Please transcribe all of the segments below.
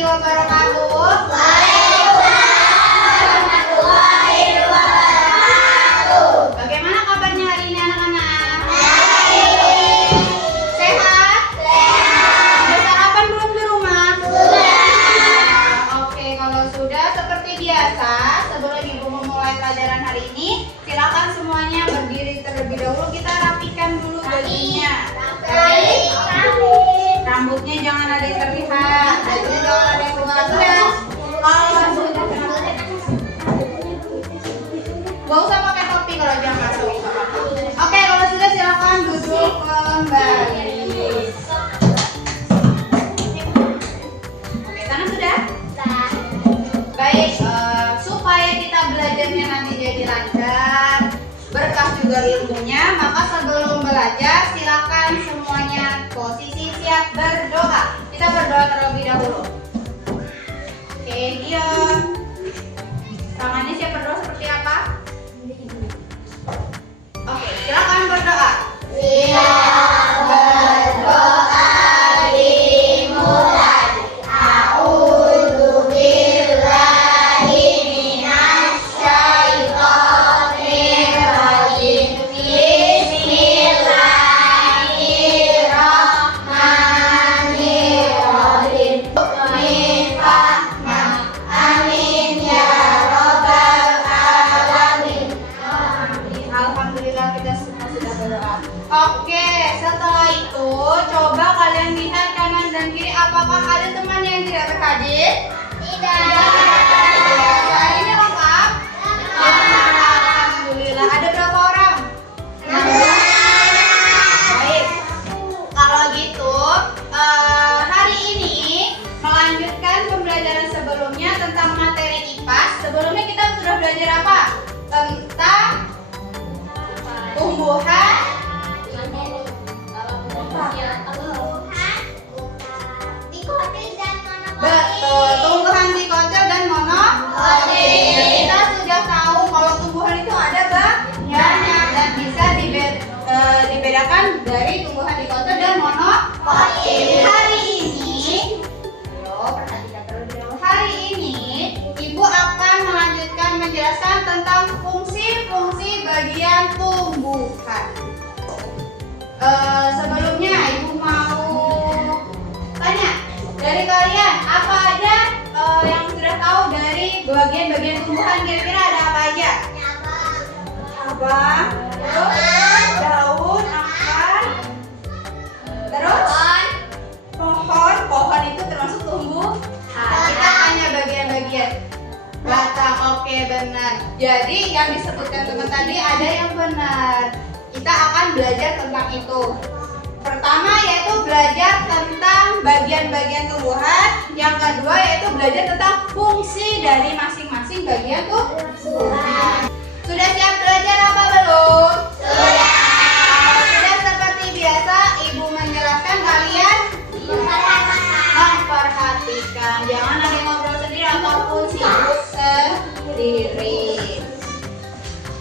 warahmatullahi wabarakatuh. Waalaikumsalam warahmatullahi wabarakatuh. Bagaimana kabarnya hari ini anak-anak? Baik. Sehat? Sehat. Sudah sarapan belum di rumah? Sudah. Oke, kalau sudah seperti biasa, sebelum Ibu memulai pelajaran hari ini, silakan semuanya berdiri terlebih dahulu. Kita rapikan dulu bajunya. Baik. Rambutnya jangan ada yang terlihat, bajunya jangan ada yang keluar. Sudah. Kalau sudah, gak usah pakai topi kalau jangan masuk. Oke, kalau sudah silakan duduk kembali. Oke, sana sudah? Baik, supaya kita belajarnya nanti jadi lancar, berkah juga ilmunya, maka sebelum belajar silakan semuanya posisi siap berdoa. Kita berdoa terlebih dahulu. Oke, diam. Tangannya siap berdoa seperti apa? Oke, silakan berdoa. Siap berdoa dimulai. A'udzubillahi minasyaitonirrajim. Bismillahirrahmanirrahim. Amin ya rabbal alamin. Alhamdulillah kita semua sudah berdoa. Oke, setelah itu coba kalian lihat kanan dan kiri, apakah ada teman yang tidak berhadir? Hari ini lengkap? Alhamdulillah. Ada berapa orang? Baik. Kalau gitu, hari ini melanjutkan pembelajaran sebelumnya tentang materi IPA. Sebelumnya kita sudah belajar apa? Tentang tumbuhan. Betul, tumbuhan dikotil dan monokotil. Kita sudah tahu kalau tumbuhan itu ada banyak dan bisa dibedakan dari tumbuhan dikotil dan monokotil. Hari ini, perhatikan terlebih dahulu. Hari ini, Ibu akan melanjutkan menjelaskan tentang fungsi-fungsi bagian tumbuhan. Sebelumnya, Ibu mau tanya dari kalian, apa aja yang sudah tahu dari bagian-bagian tumbuhan? Kira-kira ada apa aja? Cabang, daun, akar, terus pohon. Pohon itu termasuk tumbuhan. Kita hanya bagian-bagian batang. Oke, benar. Jadi yang disebutkan teman tadi ada yang benar. Kita akan belajar tentang itu. Pertama yaitu belajar tentang bagian-bagian tumbuhan. Yang kedua yaitu belajar tentang fungsi dari masing-masing bagian tumbuhan. Sudah siap belajar apa belum? Sudah. Kalau sudah, seperti biasa Ibu menjelaskan, kalian memperhatikan. Jangan ada yang ngobrol sendiri ataupun sibuk sendiri.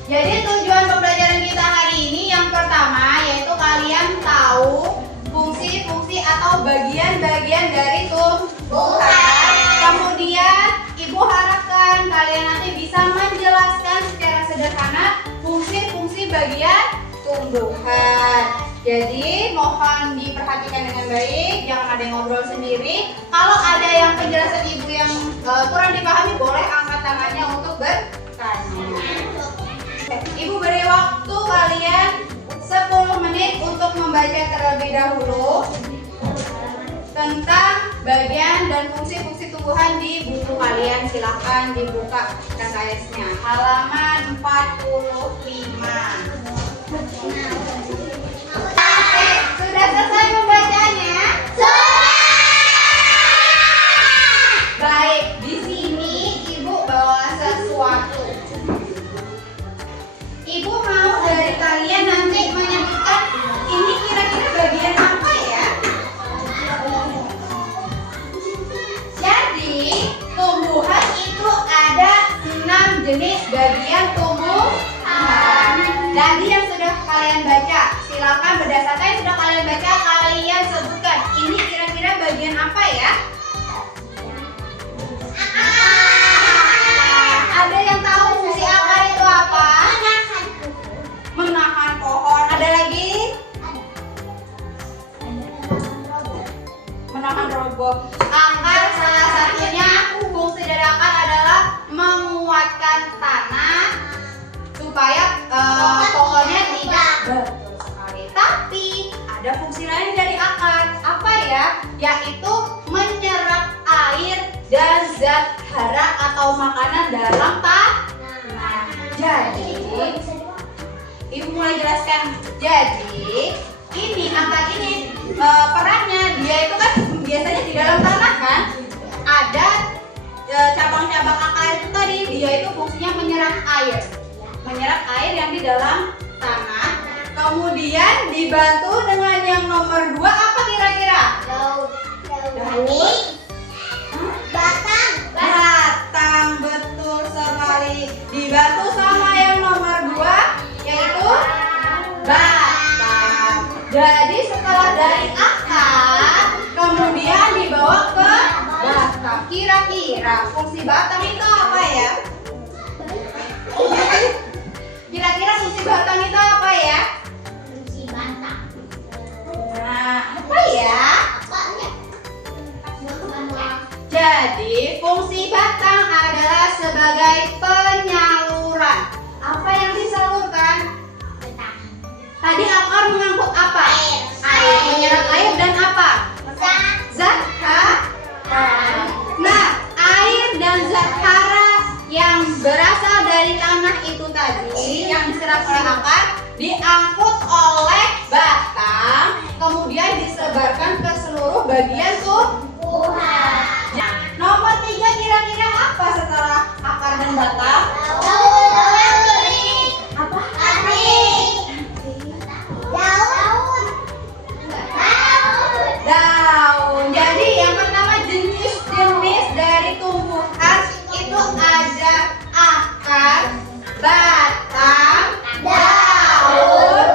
Jadi tujuan pembelajaran kita hari ini yang pertama yaitu kalian tahu fungsi-fungsi atau bagian-bagian dari tumbuhan. Kemudian Ibu harapkan kalian nanti bisa menjelaskan secara sederhana fungsi-fungsi bagian tumbuhan. Jadi mohon diperhatikan dengan baik, jangan ada yang ngobrol sendiri. Kalau ada yang penjelasan Ibu yang kurang dipahami, boleh angkat tangannya untuk bertanya. Ibu beri waktu kalian 10 menit untuk membaca terlebih dahulu tentang bagian dan fungsi-fungsi tumbuhan di buku kalian. Silahkan dibuka KKS-nya, halaman 45. Oke, sudah selesai membacanya? Baik, di sini Ibu bawa sesuatu. Ibu mau dari kalian nanti menyebutkan ini kira-kira bagian apa ya? Jadi tumbuhan itu ada 6 jenis bagian tumbuhan. Tadi yang sudah kalian baca, silakan berdasarkan yang sudah kalian baca, kalian menggunakan roboh. Akar salah satunya fungsi dari akar adalah menguatkan tanah supaya pohonnya tidak betul sekali. Tapi ada fungsi lain dari akar. Apa ya? Yaitu menyerap air dan zat hara atau makanan dalam tanah. Jadi, Ibu mulai jelaskan. Jadi, ini akar ini perannya dia itu kan biasanya di dalam tanah kan ada cabang-cabang akar itu tadi, dia itu fungsinya menyerap air yang di dalam tanah. Kemudian dibantu dengan yang nomor 2 apa kira-kira? Batang, betul sekali. Dibantu sama yang nomor 2 yaitu batang. Jadi setelah dari akar kemudian dibawa ke batang. Kira-kira fungsi batang itu apa ya? Kira-kira fungsi batang itu apa ya? Nah, apa ya? Jadi fungsi batang adalah sebagai penyaluran. Apa yang disalurkan? Tadi akar mengangkut apa? Air. Menyerap air dan apa? Zat hara. Nah, air dan zat hara yang berasal dari tanah itu tadi yang diserap oleh akar diangkut oleh batang, kemudian disebarkan ke seluruh bagian tumbuhan. Nah, nomor 3 kira-kira apa setelah akar dan batang? Apa? Daun. Jadi yang pertama jenis-jenis dari tumbuhan itu ada akar, batang, daun,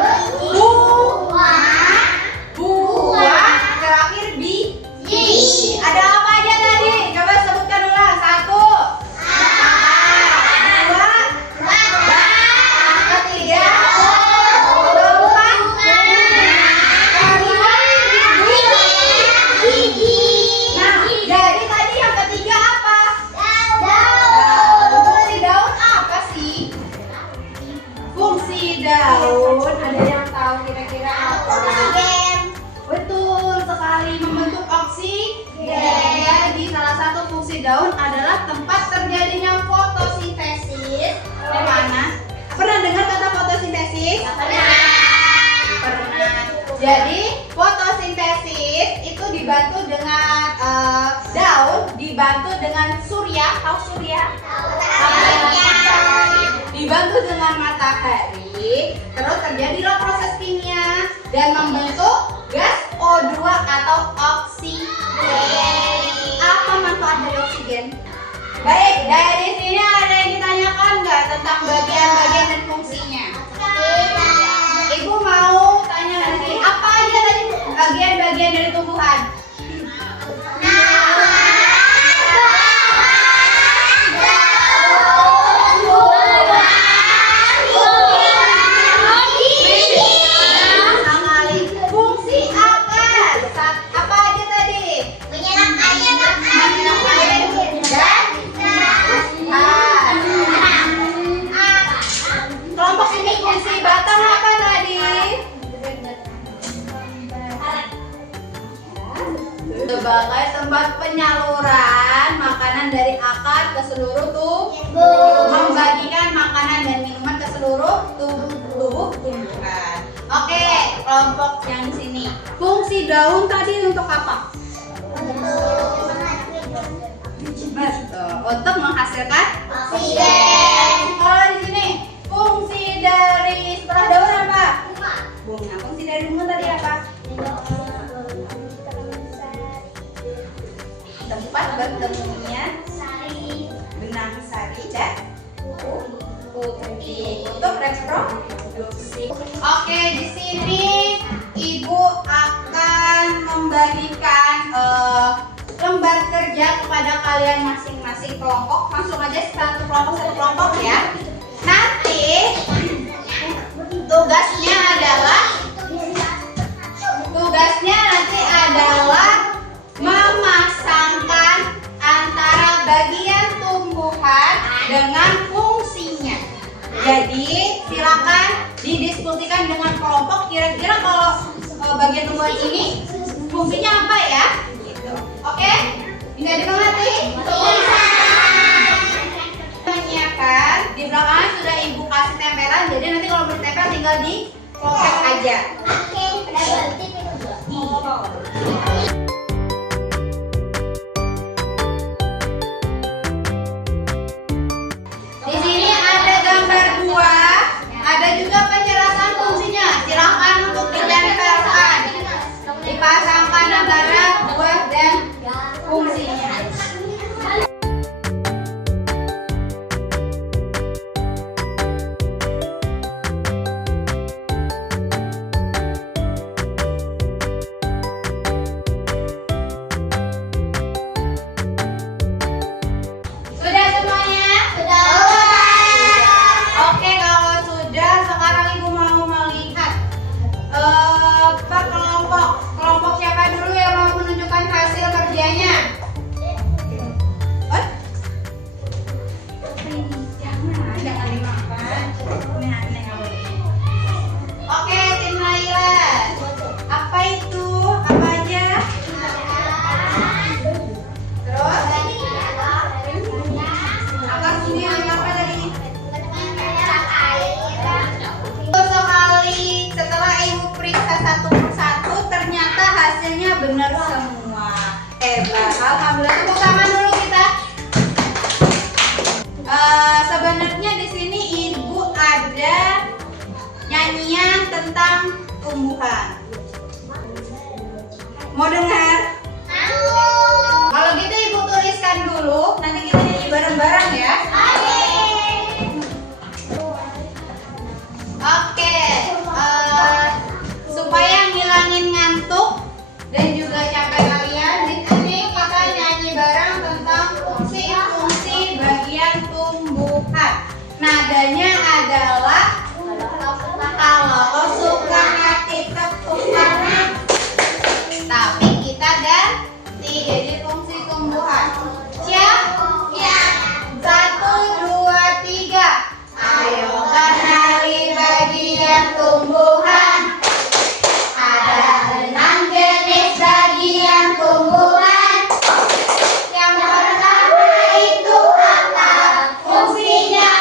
buah, terakhir biji. Ada apa aja tadi? Coba sebutkan ulang. 1, akar. 2, batang. 3, nah, jadi tadi yang ketiga apa? Fungsi daun apa sih? Fungsi daun, ada yang tahu kira-kira apa? Betul sekali, membentuk oksigen. Jadi salah satu fungsi daun adalah tempat terjadinya fotosintesis. Di mana? Pernah dengar kata fotosintesis? Pernah. Jadi fotosintesis itu dibantu dengan daun, dibantu dengan surya. Tahu surya? Dibantu dengan matahari, terus terjadilah proses kimia dan membentuk gas O2 atau oksigen. Apa manfaat dari oksigen? Baik, dari sini ada yang ditanyakan nggak tentang bagian-bagian dan fungsinya? Ibu mau tanya lagi, apa aja tadi bagian-bagian dari tumbuhan? Fungsi akar apa aja tadi? Menyerap air dan kelompok ini fungsi batang apa tadi? Sebagai tempat penyaluran makanan dari akar ke seluruh tubuh, membagikan makanan dan minuman ke seluruh tubuh tumbuhan. Oke, kelompok yang di sini. Fungsi daun tadi untuk apa? Betul, untuk menghasilkan oksigen. Kalau di sini fungsi dari setelah daun apa? Bunga. Fungsi dari bunga tadi apa? Tempat bertemunya benang sari dan putih untuk reproduksi. Oke, di sini Ibu akan membagikan lembar kerja kepada kalian masing-masing kelompok. Langsung aja satu kelompok ya. Nanti tugasnya adalah didiskusikan dengan kelompok. Kira-kira kalau bagian tumbuhan ini fungsinya apa ya? Gitu. Oke? Bisa dimengerti? Menyiapkan di belakangnya sudah ibu kasih tempelan, jadi nanti kalau mau ditempel tinggal di copet aja. Oke, berarti Di sini ada gambar buah, ada juga penjelasan fungsinya. Silahkan untuk ditempelkan, dipasangkan antara buah dan fungsinya. Sudah semuanya? Oke, kalau sudah, sekarang ibu mau melihat per kelompok siapa dulu yang mau menunjukkan hasil kerjanya? Jangan dimakan. Oke, tim Naila. Apa itu? Apa aja? Terus? Apa ini apa tadi? Sekali setelah ibu periksa satu persatu, ternyata hasilnya benar semua. Hebat, alhamdulillah. Tepuk tangan dulu kita. Sebenarnya di sini ibu ada nyanyian tentang tumbuhan. Mau dengar? Kalau gitu ibu tuliskan dulu, nanti kita nyanyi bareng-bareng ya. Oke, supaya ngilangin ngantuk dan juga capek kalian, di sini kita nyanyi bareng tentang fungsi-fungsi bagian tumbuhan. Nadanya adalah kalau suka hati tepuk tangan, tapi kita ganti jadi fungsi tumbuhan. Siap? Ya. 1, 2, 3. Ayo kenali bagian tumbuhan. Ada 6 jenis bagian tumbuhan. Yang pertama itu akar, fungsinya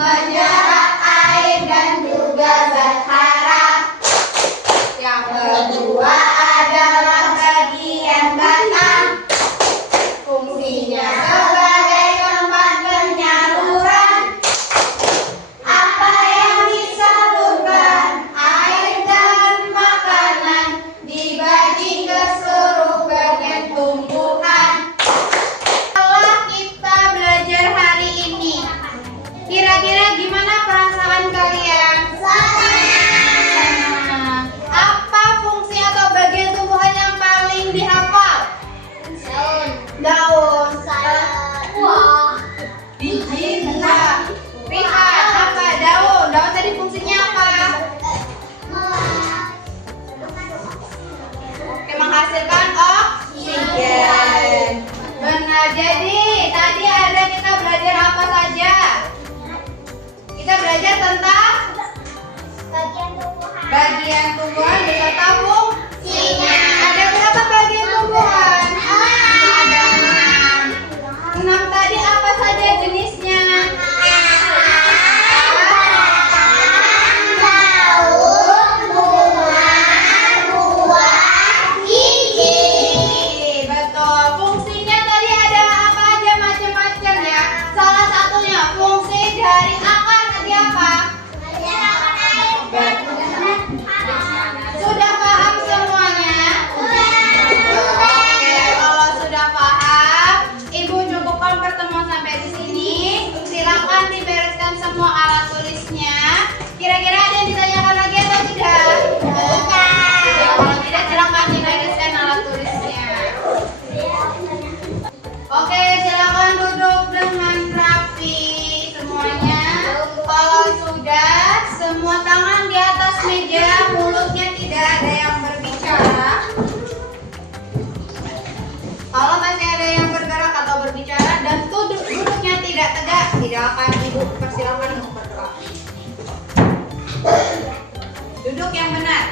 menyerap air dan juga zat hara. Yang kedua adalah bagian batang, fungsinya sebagai tempat penyaluran. Apa yang disalurkan, air dan makanan, dibagi ke seluruh bagian tumbuhan. Setelah kita belajar hari ini, kira-kira gimana perasaan kalian? Senang. Apa fungsi atau bagian tumbuhan yang paling dihafal? Daun. Biji, buah. Lihat, apa? Daun. Daun tadi fungsinya apa? Oke, menghasilkan oksigen. Benar, jadi tadi ada kita belajar apa saja? Kita belajar tentang bagian tumbuhan beserta fungsinya. Ada berapa bagian tumbuhan? Ada 6. 6 tadi apa saja jenisnya? Betul. Fungsinya tadi ada apa aja, macam-macam ya. Salah satunya fungsi dari akar tadi apa? Sudah paham semuanya? Oke, kalau sudah paham, ibu cukupkan pertemuan sampai di sini. Silakan dibereskan semua alat tulisnya. Kira-kira ada yang ditanyakan lagi atau tidak? Kalau tidak, silakan dibereskan alat tulisnya. Oke, silakan duduk dengan rapi semuanya. Kalau sudah, semua tangan di atas meja, mulutnya tidak ada yang berbicara. Kalau masih ada yang bergerak atau berbicara dan duduknya tidak tegak, tidak akan ibu persilakan untuk berdoa. duduk yang benar.